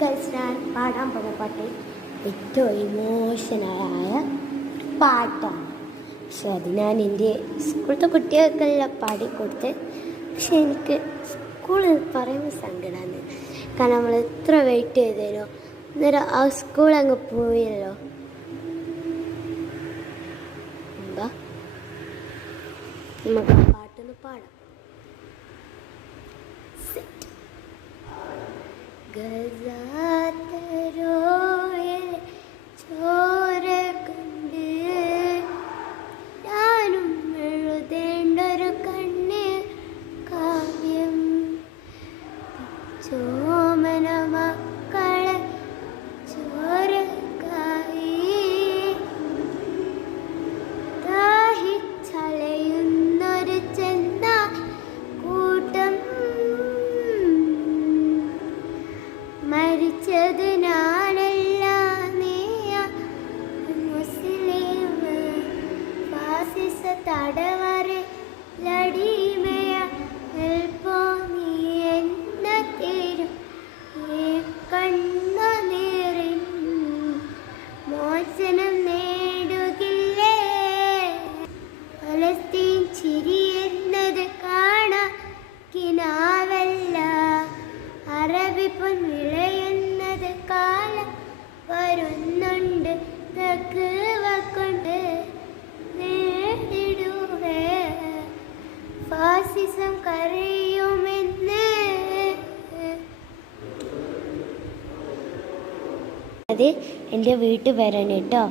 Guys, ഞാൻ പാടാൻ പോകുന്ന പാട്ട് ഏറ്റവും ഇമോഷണലായ പാട്ടാണ്. പക്ഷെ അത് ഞാൻ എൻ്റെ സ്കൂളത്തെ കുട്ടികൾക്കെല്ലാം പാടിക്കൊടുത്ത്. പക്ഷെ എനിക്ക് സ്കൂളിൽ പറയുമ്പോൾ സങ്കടമാണ്. കാരണം നമ്മൾ എത്ര വെയിറ്റ് ചെയ്തേനോ, അന്നേരം ആ സ്കൂൾ അങ്ങ് പോയല്ലോ. എന്താ നമുക്ക് ആ പാട്ടൊന്ന് പാടാം. ഗസാത്തരോയിൽ ചോര കണ്ട് ഞാനും എഴുതേണ്ടൊരു കണ്ണീർ കാവ്യം. ചോമന മക്കളെ ചോരക്കായി ദാഹിച്ചലയുന്നൊരു ചെന്ന കൂട്ടം. മരിച്ചത് ഞാനല്ല, നീയ മുസ്ലിം ഫാസിസ തടവറെ ലടിമയ എൽപ്പോ നീ എന്ന തീരും ഈ കണ്ണുനീരിൻ മോചനം നേടുകില്ലേ. ഫലസ്തീൻ ചിരി എന്നത് കാണാക്കിനാവല്ല, അറബി പൊൻ വിളയുന്നത് കാലം വരുന്നുണ്ട്. തഖ്വ കൊണ്ട് നേടിടുവേ ഫാസിസം കരയുമെന്ന്. അത് എൻ്റെ വീട്ടിൽ വരണം കേട്ടോ.